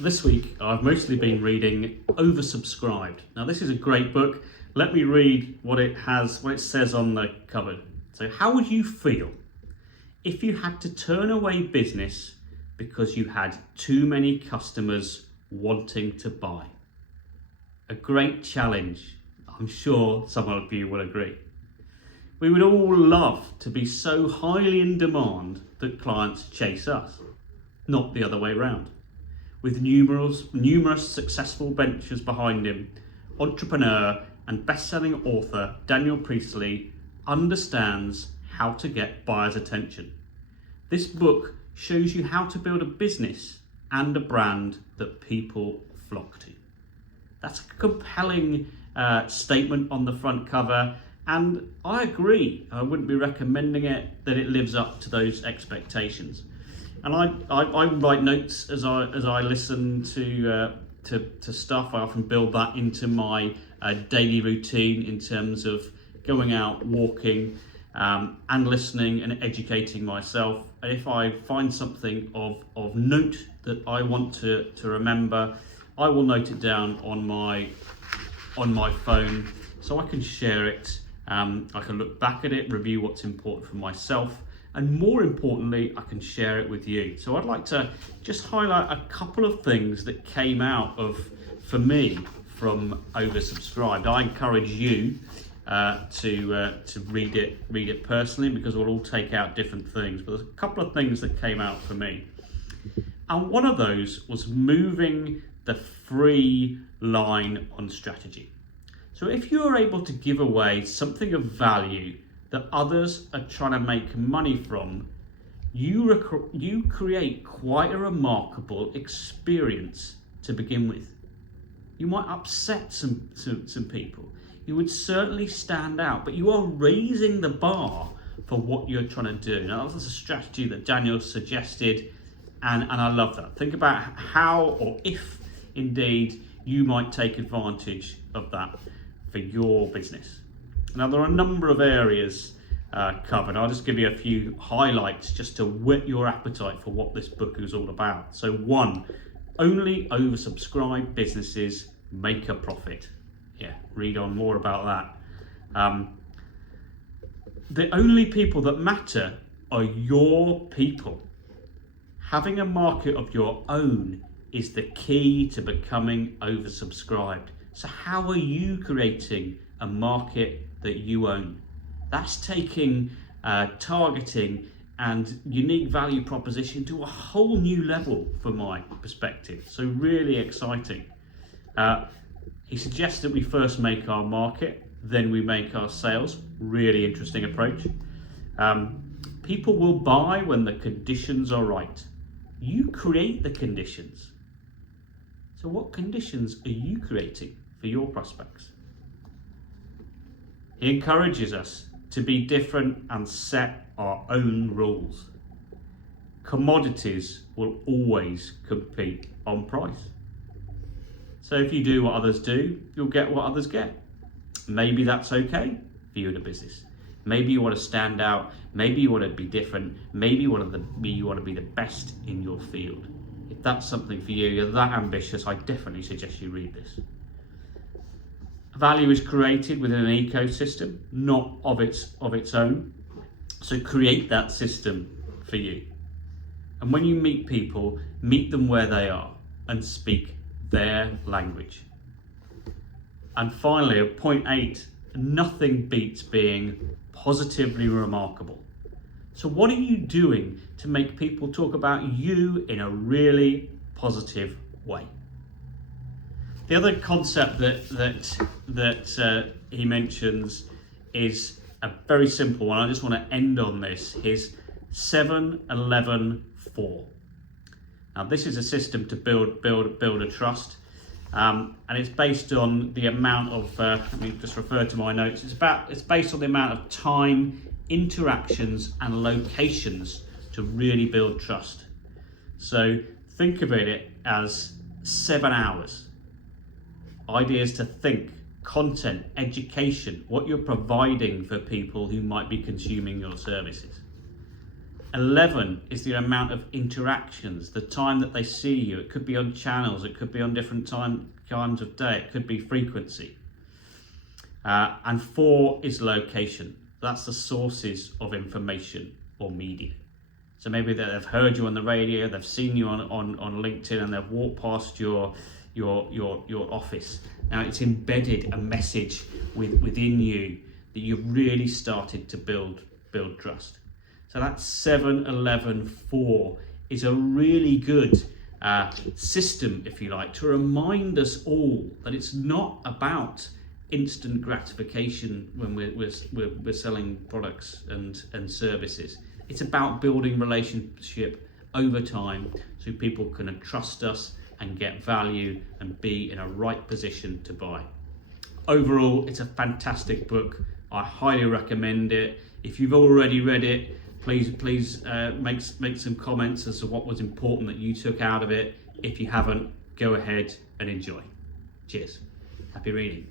This week, I've mostly been reading Oversubscribed. Now, this is a great book. Let me read what it says on the cover. So, how would you feel if you had to turn away business because you had too many customers wanting to buy? A great challenge. I'm sure some of you will agree. We would all love to be so highly in demand that clients chase us, not the other way around. With numerous successful ventures behind him, entrepreneur and best-selling author Daniel Priestley understands how to get buyers' attention. This book shows you how to build a business and a brand that people flock to. That's a compelling statement on the front cover, and I agree. I wouldn't be recommending it that it lives up to those expectations. And I write notes as I listen to stuff. I often build that into my daily routine in terms of going out, walking, and listening and educating myself. And if I find something of note that I want to remember, I will note it down on my phone so I can share it. I can look back at it, review what's important for myself, and more importantly, I can share it with you. So I'd like to just highlight a couple of things that came out for me, from Oversubscribed. I encourage you to read it personally, because we'll all take out different things. But there's a couple of things that came out for me. And one of those was moving the free line on strategy. So if you're able to give away something of value that others are trying to make money from, you create quite a remarkable experience to begin with. You might upset some people. You would certainly stand out, but you are raising the bar for what you're trying to do. Now, that's a strategy that Daniel suggested, and I love that. Think about how, or if indeed, you might take advantage of that for your business. Now, there are a number of areas covered. I'll just give you a few highlights just to whet your appetite for what this book is all about. So 1, only oversubscribed businesses make a profit. Yeah, read on more about that. The only people that matter are your people. Having a market of your own is the key to becoming oversubscribed. So how are you creating a market that you own? That's taking targeting and unique value proposition to a whole new level from my perspective. So really exciting. He suggests that we first make our market, then we make our sales. Really interesting approach. People will buy when the conditions are right. You create the conditions. So what conditions are you creating for your prospects? He encourages us to be different and set our own rules. Commodities will always compete on price. So if you do what others do, you'll get what others get. Maybe that's okay for you in a business. Maybe you want to stand out. Maybe you want to be different. Maybe you want to be the best in your field. If that's something for you, you're that ambitious, I definitely suggest you read this. Value is created within an ecosystem, not of its own. So create that system for you. And when you meet people, meet them where they are and speak their language. And finally, at point 8, nothing beats being positively remarkable. So what are you doing to make people talk about you in a really positive way? The other concept that he mentions is a very simple one. I just want to end on this. Is 7-11-4. Now, this is a system to build a trust, and it's based on the amount of. Let me just refer to my notes. It's based on the amount of time, interactions, and locations to really build trust. So think of it as 7 hours. Ideas to think, content, education, what you're providing for people who might be consuming your services. 11 is the amount of interactions, the time that they see you. It could be on channels, it could be on different times of day, it could be frequency. And 4 is location. That's the sources of information or media. So maybe they've heard you on the radio, they've seen you on LinkedIn, and they've walked past your office. Now it's embedded a message within you that you've really started to build trust. So that 7, 11, 4 is a really good system, if you like, to remind us all that it's not about instant gratification when we're selling products and services. It's about building relationship over time so people can trust us and get value and be in a right position to buy. Overall, it's a fantastic book. I highly recommend it. If you've already read it, please make some comments as to what was important that you took out of it. If you haven't, go ahead and enjoy. Cheers. Happy reading.